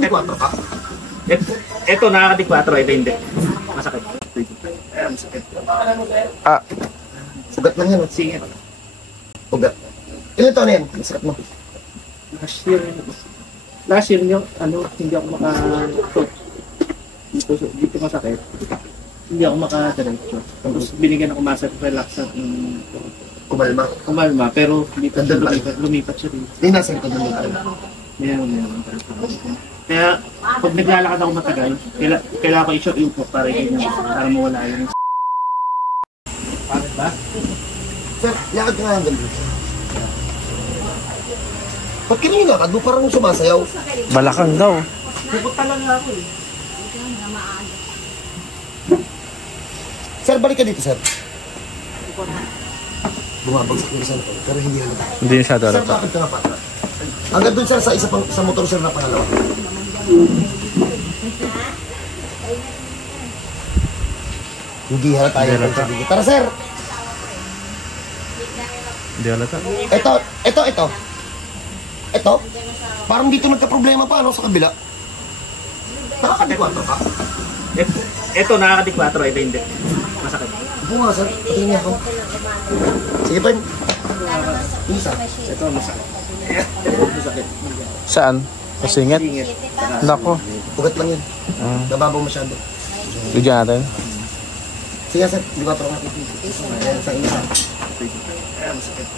Nakaka-4 ka? Ito nakaka-4, ito hindi. Masakit. Masakit. Sugat lang yan. Singit. Ugat. Ilan taon na yan? Masakit mo. Last year nyo, hindi ako dito masakit. Hindi ako makadiretso. Tapos binigyan ako massage relaxant ng kumalma, pero dito lumipat siya dito. Hindi nasa likod ng lugar. Meron. Kaya pag naglalakad ako matagal, kailangan ko i-short yung para mawala yun. Bakit ba? Sir, lakad ka nga hanggang dito. Ba't kinilakad mo? Parang sumasayaw. Balakang daw. Pupunta lang ako eh. Sir, balik ka dito, sir. Bumabagsak yung isang pero hindi halata. Hindi siya Sir, halata. bakit ka nga patra? Hanggang dun, sir, sa motor, sir, na pangalawa. Hindi halata yung pagsabi. Tara, sir! Hindi halata. Ito. Parang dito nagka-problema pa, sa kabila. Nakaka-4 ka? Ito nakaka-4, ito hindi. Masakit. Ito nga, sir. Patingin niya ako. Sige, Pen. Isa. Ito masakit. Masakit. Saan? Pasingit? Nako. Ugat lang yun. Nababaw masyado. Bigyan natin. Sige, sir. 4 ka. Sa isa. Masakit.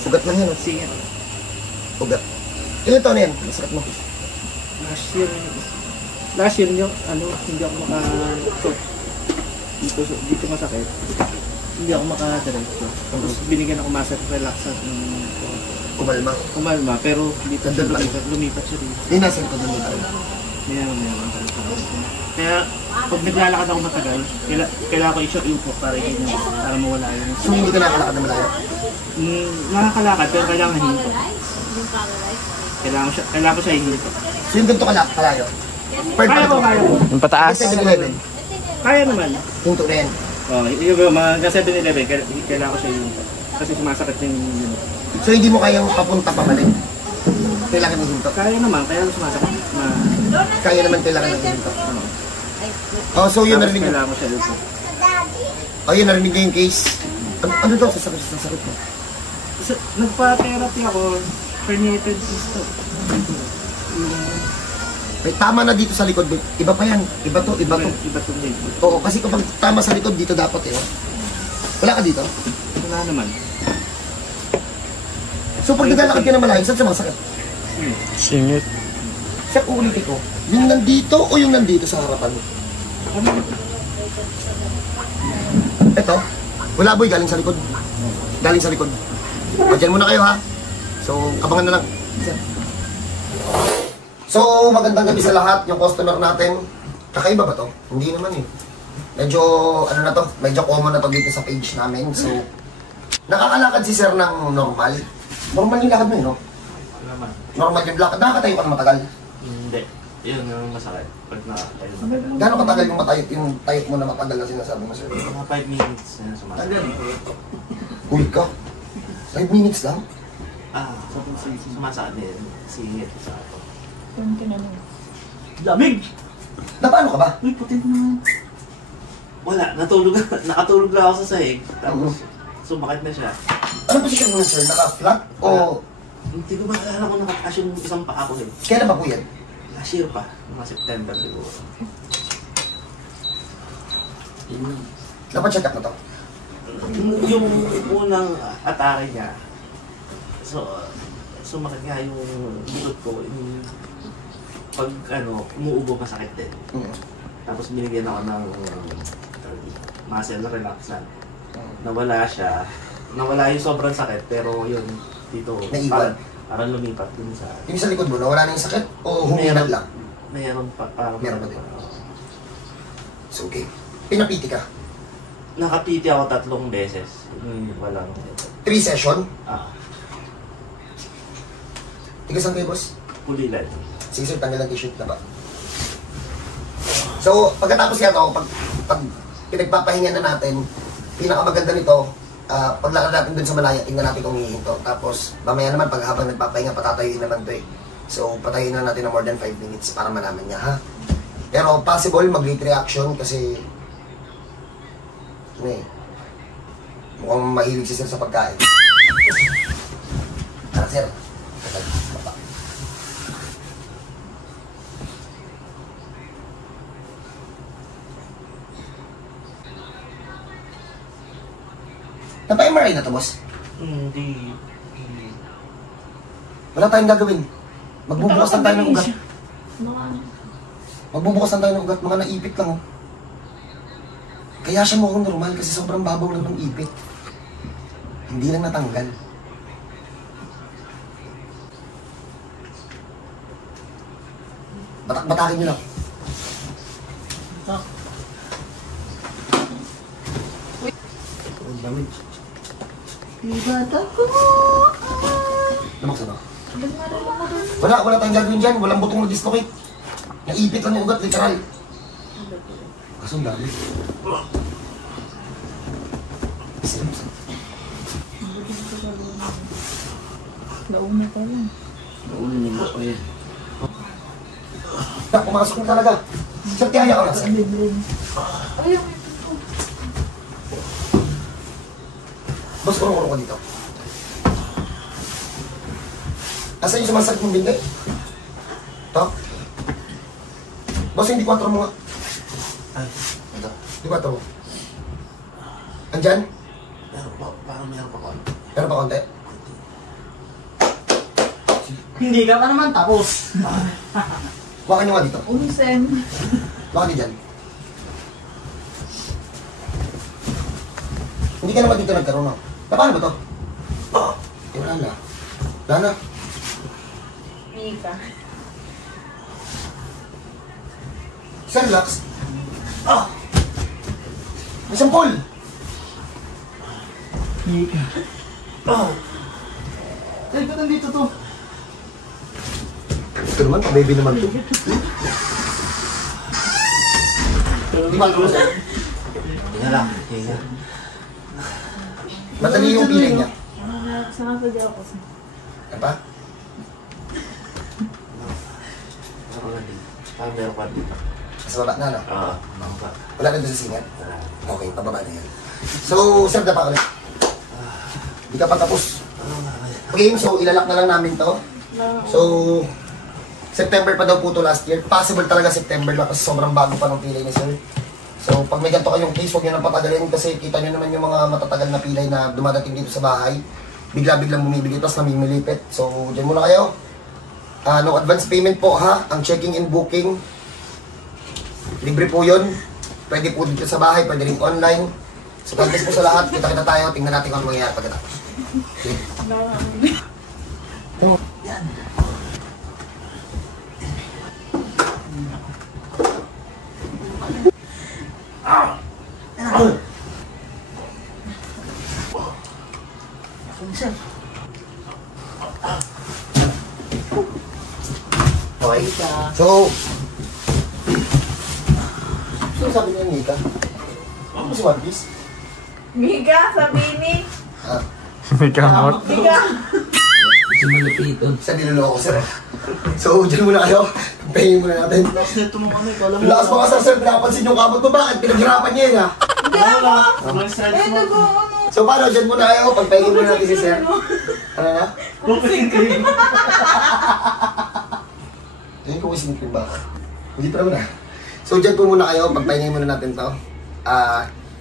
Sugat lang yun. Singit. Ugat. Ilan taon na yan? Masakit mo. Last year nyo, hindi ako dito masakit. Hindi ako makadiretso. Tapos binigyan ako massage relaxant ng kumalma, pero dito lumipat siya dito. Hindi nasa likod ng lugar. Meron. Kaya pag naglalakad ako matagal, kailangan ko i-short yung para mawala yun. So hindi ka nakakalakad na malayo? Nakakalakad, pero kailangan hinto. Kailangan ko siya hinto. So yung ganito kalayo? Kaya ko. Yung pataas. 7-Eleven. Kaya naman. Hinto na yan. Yung mga 7-Eleven, kailangan ko siya hinto. Kasi sumasakit yung So hindi mo kayang papunta pabalik? Kailangan ng hinto? Kaya naman, kaya sumasakit. Kaya naman kailangan ng hinto? Oh, so yun narinig kailangan ko siya hinto. Oh, yun narinig niya yung case. Ano daw sasakit mo? Nagpa-therapy ako, herniated disc. May tama na dito sa likod. Iba pa yan. Iba to. Iba to. Oo, kasi kapag tama sa likod, dito dapat eh. Wala ka dito? Wala naman. So pag naglalakad ka na malayo, saan sumasakit? Singit. Sir, ulitin ko. Yung nandito o yung nandito sa harapan mo? Ito. Wala boy, galing sa likod. Galing sa likod. O, dyan muna kayo ha. So, abangan na lang. So, magandang gabi sa lahat. Yung customer natin. Kakaiba ba to? Hindi naman eh. Medyo, medyo common na to dito sa page namin. So, nakakalakad si sir ng normal. Normal yung lakad mo no? Naman. Normal yung lakad. Nakakatayo ka na matagal? Hindi. Yun ang masakit. Pag nakatayo. Gano'ng katagal yung matayo, yung tayo mo na matagal na sinasabi mo sir? Mga 5 minutes na sumasakit. Uy ka? 5 minutes lang? Sumasakit din. Singit sa ako. Lamig! Na paano ka ba? Uy, puti naman. Wala, nakatulog lang ako sa sahig. Tapos, sumakit na siya. Anong position mo sir? Naka-flat o... Hindi ko maalala kung nakataas yung isang paa ko eh. Kailan ba po yan? Last year pa, mga September siguro. Dapat check up na to. Yung unang atake niya, sumakit nga yung likod ko. Pag umuubo masakit din. Tapos binigyan ako ng muscle relaxant. Nawala siya. Nawala yung sobrang sakit, pero yun, dito, Naiwan. parang lumipat dun sa... Yung sa likod mo, nawala na yung sakit o huminat lang? Mayroon pa, parang... Meron pa din. So, okay. Pinapiti ka? Nakapiti ako 3 beses. Walang... 3 session? Tiga saan kayo, boss? Pulilan. Sige sir, tanggal ang t-shirt na ba? So, pagkatapos yan ako, pag pinagpapahinga na natin, pinakamaganda nito, paglakad natin dun sa malaya, tingnan natin kung hihinto. Tapos, mamaya naman, pag habang nagpapahinga, patatayuin naman ito eh. So, patayin na natin na more than 5 minutes para malaman niya, ha? Pero possible mag-late reaction kasi mukhang mahilig si sir sa pagkain. Tara, sir. Napa-MRI na to, boss? Hindi. Wala tayong gagawin. Magbubukas lang tayo ng ugat. Magbubukas lang tayo ng ugat. Mga naipit lang, oh. Kaya siya mukhang normal kasi sobrang babaw lang ng ipit. Hindi lang natanggal. Batak-batakin nyo lang. Ang damage. Ibata ko. Lamak sa ba? Wala tayong gagawin dyan. Walang butong na-dislocate. Naipit lang yung ugat, literal. Kaso ang dami. Nauna pa lang. Nauna ni mo eh. Pumasok na talaga. Sir, tiyaya ko na, sir. Ayaw. Boss, kurong-kurong ko dito. Asan yung sumasag mong bindi? Ito? Boss, hindi 4 mo nga. Ay, ito. Di 4 mo. Andyan? Parang meron pa konti. Meron pa konti? Hindi ka pa naman tapos. Wakan nyo nga dito. Unsem. Wakan nyo dyan. Hindi ka naman dito nagkaroon, no? Paano ba to? Wala na. Wala na. Mika. Sir, relax. May sampol. Mika. Ay, ito nandito to. Ito naman, baby naman to. Di ba ito, sir? Tingnan lang. Tingnan. Madali yung pilay niya. Saan ka dyan ako? Ano pa? Meron lang din. Parang meron pa dito. Sa baba na, no? Oo, meron pa. Wala na doon sa singat? Wala. Okay, pababa na yan. So, sir, dapa ulit. Hindi ka pa tapos. Okay, so ilalak na lang namin to. So, September pa daw po to last year. Possible talaga September na kasi sobrang bago pa ng pilay ni sir. So, pag may ganito kayong case, huwag nyo nang patagalin kasi kita nyo naman yung mga matatagal na pilay na dumadating dito sa bahay. Bigla-biglang bumibigay, tapos namimilipit. So, dyan muna kayo. No advance payment po, ha? Ang checking and booking. Libre po yun. Pwede po dito sa bahay, pwede rin online. So, God bless po sa lahat. Kita-kita tayo. Tingnan natin kung ano mangyayari pagkatapos. Yan. Okay. So sabi niya Mika? Ano si One Piece? Mika, sabi ni. May kamot. Mika. Sa niloloko, sir. So, dyan muna kayo. Pahingin muna natin. Last nito mo ano, ikaw lang. Lakas mga sir, pinapansin yung kamot mo. Bakit? Pinaghirapan niya yun, ha? Hindi ako. Mga stress Eh, mo. nag-ano. So, paano? Dyan muna kayo. Pagpahingin muna natin si sir. Ano na? Buksin cream. Ayun ko kasi yung ba? Hindi pa naman, ha? So, dyan po muna kayo. Pagpahingin muna natin to.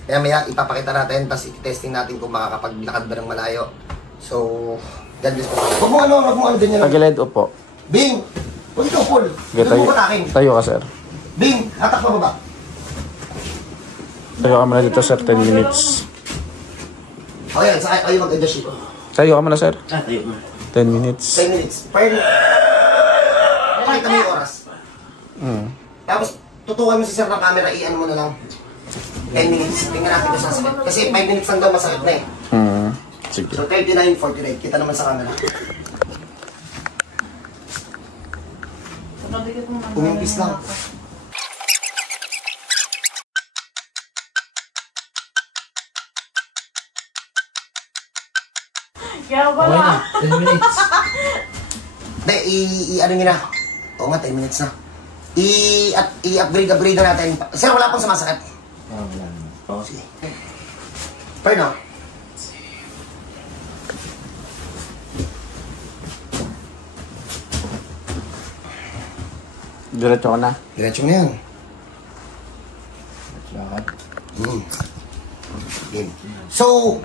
Kaya maya, ipapakita natin. Tapos, i-testing natin kung makakapaglakad ba ng malayo. So, God bless po. Huwag mo ano, ganyan lang. Tagilid upo. Bing! Huwag ikaw, Paul. Okay, Doon mo ka akin. tayo ka, sir. Bing! Hatak pa ba ba? Tayo ka muna dito, sir. 10 minutes. O yan, sa kayo mag-adjust ito. Tayo ka muna, sir. Tayo mo. 10 minutes. 10 minutes. Pakita mo yung oras. Tapos, tutukan mo si sir ng camera, i-ano mo na lang. 10 minutes. Tingnan natin kung sasakit. Kasi 5 minutes lang daw masakit na eh. Sige. So, 39:49. Kita naman sa camera. Umimpis lang. Kaya pala. 10 minutes. Hindi, ano nyo na. Oo nga, 10 minutes na. I-upgrade na natin. Sir, wala pong sumasakit. Wala. Oo, sige. Pero no? Diretso ka na. Diretso na yan. Lakad. Game. So,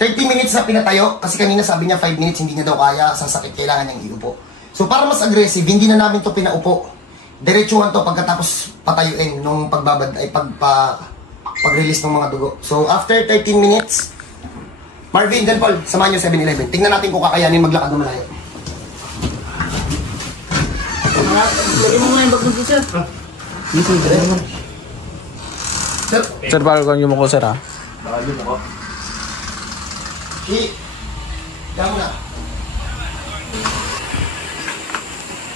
30 minutes na pinatayo. Kasi kanina sabi niya 5 minutes, hindi niya daw kaya. Sasakit, kailangan niyang iupo. So, para mas aggressive, hindi na namin to pinaupo. Diretsuhan to pagkatapos patayuin nung pag-release ng mga dugo. So, after 13 minutes, Marvin, Del Paul, samahan niyo 7-Eleven. Tingnan natin kung kakayanin maglakad ng malayo. Lagi mo nga yung bag ng sir. Sir, Sir, bago kang yumuko, sir, ha? Lakad yun ako. Diyan mo na.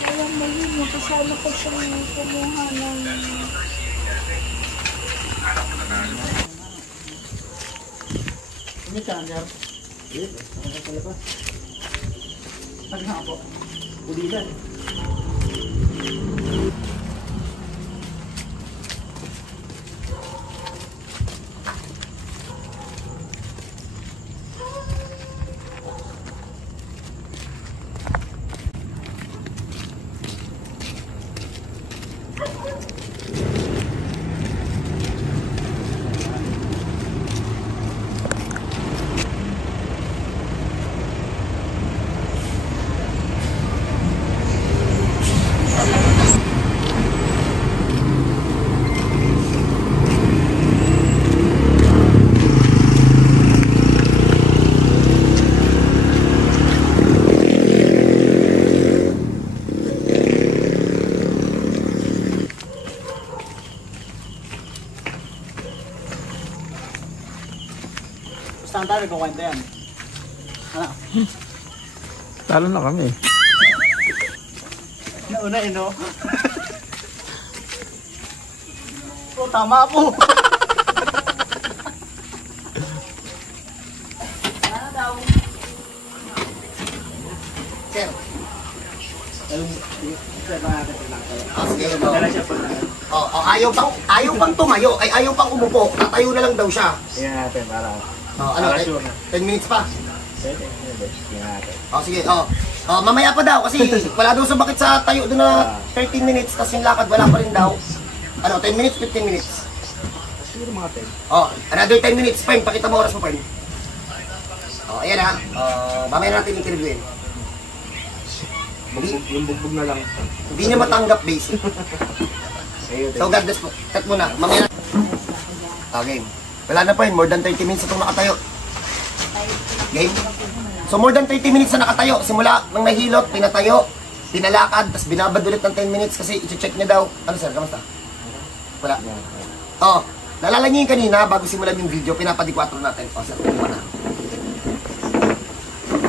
Alam mo yun, makasama ko siya ng kumuha ng... Hindi ka, sir. Pag na ako. Ulilan. Saan tayo kukwento yan? Ano? Talo na kami. Nauna no? Oh, tama po. Ano daw? Sir. Sir, natin lang kayo. Sige, Dala siya po na. ayaw pang tumayo, ay ayaw pang umupo. Tatayo na lang daw siya. Tingnan natin para. Ano, Para sure na. 10 minutes pa. Tingnan natin. Sige, mamaya pa daw kasi wala daw sa bakit sa tayo doon na 13 minutes kasi yung lakad wala pa rin daw. 10 minutes, 15 minutes. Siguro mga 10. Another 10 minutes, Pern, pakita mo oras mo, Pern. Ayan ha. Mamaya natin interviewin. Yung bugbog na lang. Hindi niya matanggap basic. So, God bless po. Cut muna. Mamaya na. Game. Wala na, Pern. More than 30 minutes itong nakatayo. Game. So, more than 30 minutes na nakatayo. Simula nang nahilot, pinatayo, pinalakad, tapos binabad ulit ng 10 minutes kasi i-check niya daw. Ano, sir? Kamusta? Wala. Naalala niyo yung kanina, bago simulan yung video, pinapadi-4 natin. Sir, kumpa na.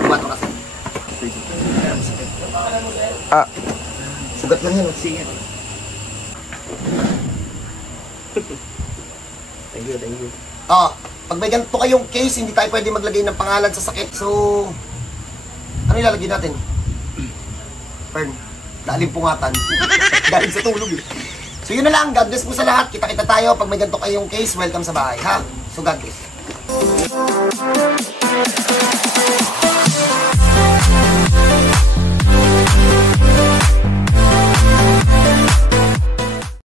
4 kasi. Sugat lang yan. Sige. Thank you. Pag may ganito kayong case, hindi tayo pwede maglagay ng pangalan sa sakit. So, ano ilalagay natin? Pern, dalimpungatan. Dahil sa tulog eh. So yun na lang, God bless po sa lahat. Kita-kita tayo. Pag may ganito kayong case, welcome sa bahay, ha? So God bless.